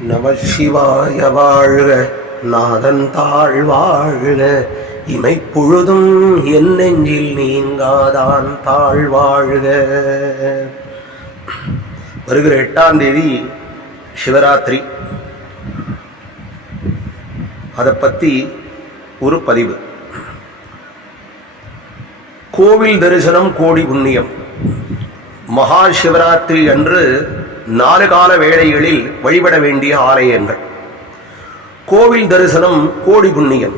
நம சிவாய வாழ்க நாதன் தாழ் வாழ்க. இமைப்பொழுதும் என் நெஞ்சில் நீங்காதான் தாழ் வாழ்க. வருகிற எட்டாம் தேதி சிவராத்திரி. அதை பற்றி ஒரு பதிவு. கோவில் தரிசனம் கோடி புண்ணியம். மகா சிவராத்திரி அன்று நாலு கால வேளைகளில் வழிபட வேண்டிய ஆலயங்கள். கோவில் தரிசனம் கோடி புண்ணியம்.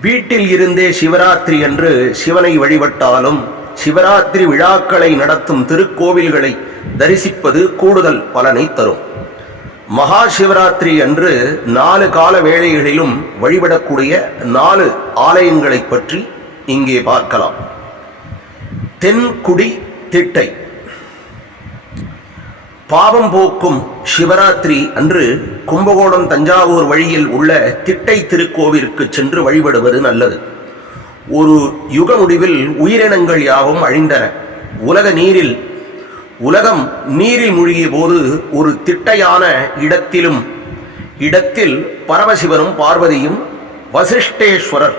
வீட்டில் இருந்தே சிவராத்திரி அன்று சிவனை வழிபட்டாலும் சிவராத்திரி விழாக்களை நடத்தும் திருக்கோவில்களை தரிசிப்பது கூடுதல் பலனை தரும். மகா சிவராத்திரி அன்று நாலு கால வேளைகளிலும் வழிபடக்கூடிய நாலு ஆலயங்களை பற்றி இங்கே பார்க்கலாம். தென்குடி திட்டை. பாவம் போக்கும் சிவராத்திரி அன்று கும்பகோணம் தஞ்சாவூர் வழியில் உள்ள திட்டை திருக்கோவிற்கு சென்று வழிபடுவது நல்லது. ஒரு யுக முடிவில் உயிரினங்கள் யாவும் அழிந்தன. உலக நீரில் உலகம் நீரில் மூழ்கிய போது ஒரு திட்டையான இடத்திலும் இடத்தில் பரமசிவனும் பார்வதியும் வசிஷ்டேஸ்வரர்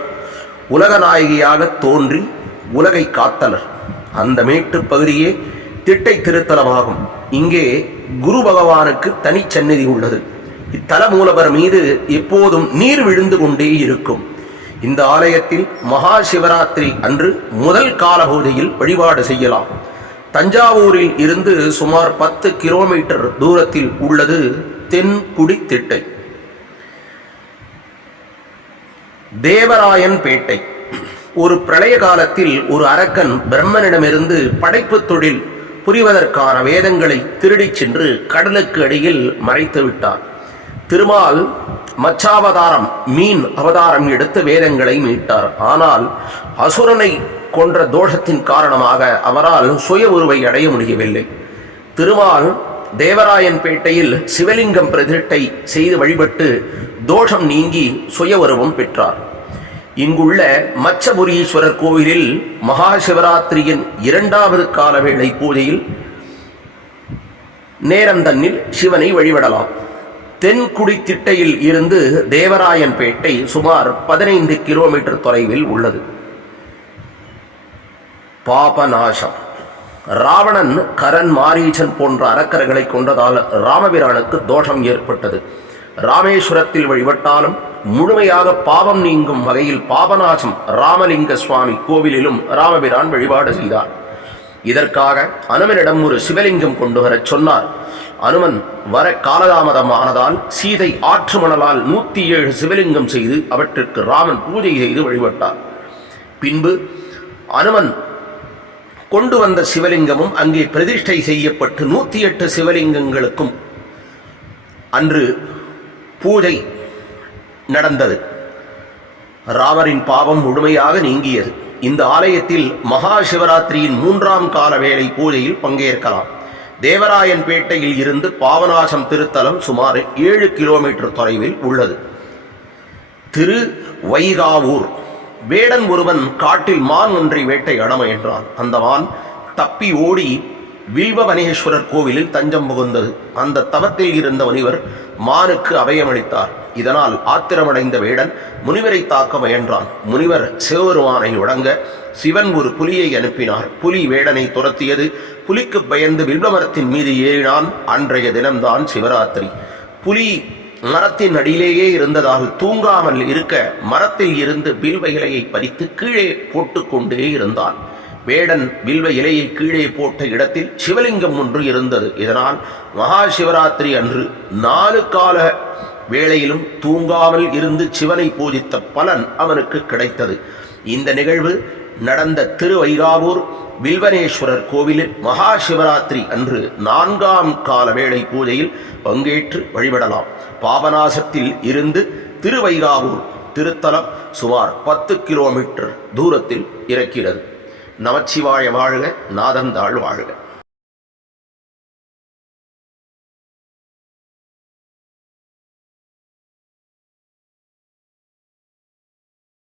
உலகநாயகியாக தோன்றி உலகை காத்தனர். அந்த மேட்டுப் பகுதியே திட்டை திருத்தலமாகும். இங்கே குரு பகவானுக்கு தனிச்சந்நிதி உள்ளது. இத்தல மூலவர் மீது எப்போதும் நீர் விழுந்து கொண்டே இருக்கும். இந்த ஆலயத்தில் மகா சிவராத்திரி அன்று முதல் கால பூஜையில் வழிபாடு செய்யலாம். தஞ்சாவூரில் இருந்து சுமார் பத்து கிலோமீட்டர் தூரத்தில் உள்ளது தென்குடி திட்டை. தேவராயன் பேட்டை. ஒரு பிரளய காலத்தில் ஒரு அரக்கன் பிரம்மனிடமிருந்து படைப்பு தொழில் புரிவதற்கான வேதங்களை திருடிச் சென்று கடலுக்கு அடியில் மறைத்து விட்டார். திருமால் மச்சாவதாரம் மீன் அவதாரம் எடுத்து வேதங்களை மீட்டார். ஆனால் அசுரனை கொன்ற தோஷத்தின் காரணமாக அவரால் சுய உருவை அடைய முடியவில்லை. திருமால் தேவராயன் பேட்டையில் சிவலிங்கம் பிரதிட்டை செய்து வழிபட்டு தோஷம் நீங்கி சுய உருவம் பெற்றார். இங்குள்ள மச்சபுரீஸ்வரர் கோவிலில் மகா சிவராத்திரியின் இரண்டாவது கால வேளை பூஜையில் நேரம் தன்னில் சிவனை வழிபடலாம். தென்குடி திட்டையில் இருந்து தேவராயன்பேட்டை சுமார் பதினைந்து கிலோமீட்டர் தொலைவில் உள்ளது. பாபநாசம். ராவணன் கரண் மாரீச்சன் போன்ற அரக்கர்களை கொண்டதால் ராமபிரானுக்கு தோஷம் ஏற்பட்டது. ராமேஸ்வரத்தில் வழிபட்டாலும் முழுமையாக பாவம் நீங்கும் வகையில் பாபநாசம் ராமலிங்க சுவாமி கோவிலிலும் ராமபிரான் வழிபாடு செய்தார். இதற்காக அனுமனிடம் ஒரு சிவலிங்கம் கொண்டு வரச் சொன்னார். அனுமன் வர காலதாமதமானதால் சீதை ஆற்று மணலால் நூத்தி ஏழு சிவலிங்கம் செய்து அவற்றிற்கு ராமன் பூஜை செய்து வழிபட்டார். பின்பு அனுமன் கொண்டு வந்த சிவலிங்கமும் அங்கே பிரதிஷ்டை செய்யப்பட்டு நூத்தி எட்டு சிவலிங்கங்களுக்கும் அன்று பூஜை நடந்தது. ராமரின் பாவம் முழுமையாக நீங்கியது. இந்த ஆலயத்தில் மகா சிவராத்திரியின் மூன்றாம் கால வேளை பூஜையில் பங்கேற்கலாம். தேவராயன் பேட்டையில் இருந்து பாவநாசம் திருத்தலம் சுமார் ஏழு கிலோமீட்டர் தொலைவில் உள்ளது. திரு வைகாவூர். வேடன் ஒருவன் காட்டில் மான் ஒன்றை வேட்டையாட முயன்றான் அந்த மான் தப்பி ஓடி வில்வவனேஸ்வரர் கோவிலில் தஞ்சம் புகுந்தது. அந்த தவத்தில் இருந்த முனிவர் மானுக்கு அபயமளித்தார். இதனால் ஆத்திரமடைந்த வேடன் முனிவரை தாக்க முயன்றான். முனிவர் சிவபெருமானை வழங்க சிவன் ஒரு புலியை அனுப்பினார். புலி வேடனை துரத்தியது. புலிக்கு பயந்து வில்வமரத்தின் மீது ஏறினான். அன்றைய தினம்தான் சிவராத்திரி. புலி மரத்தின் அடியிலேயே இருந்ததால் தூங்காமல் இருக்க மரத்தில் இருந்து பில்வ இலையை பறித்து கீழே போட்டுக்கொண்டே இருந்தான். வேடன் வில்வ இலையை கீழே போட்ட இடத்தில் சிவலிங்கம் ஒன்று இருந்தது. இதனால் மகா சிவராத்திரி அன்று நாலு கால வேளையிலும் தூங்காமல் இருந்து சிவனை பூஜித்த பலன் அவனுக்கு கிடைத்தது. இந்த நிகழ்வு நடந்த திருவைகாவூர் வில்வனேஸ்வரர் கோவிலில் மகா சிவராத்திரி அன்று நான்காம் கால வேளை பூஜையில் பங்கேற்று வழிபடலாம். பாபநாசத்தில் இருந்து திருவைகாவூர் திருத்தலம் சுமார் பத்து கிலோமீட்டர் தூரத்தில் இருக்கிறது நமச்சிவாய வாழ்க நாதந்தாள் வாழ்க.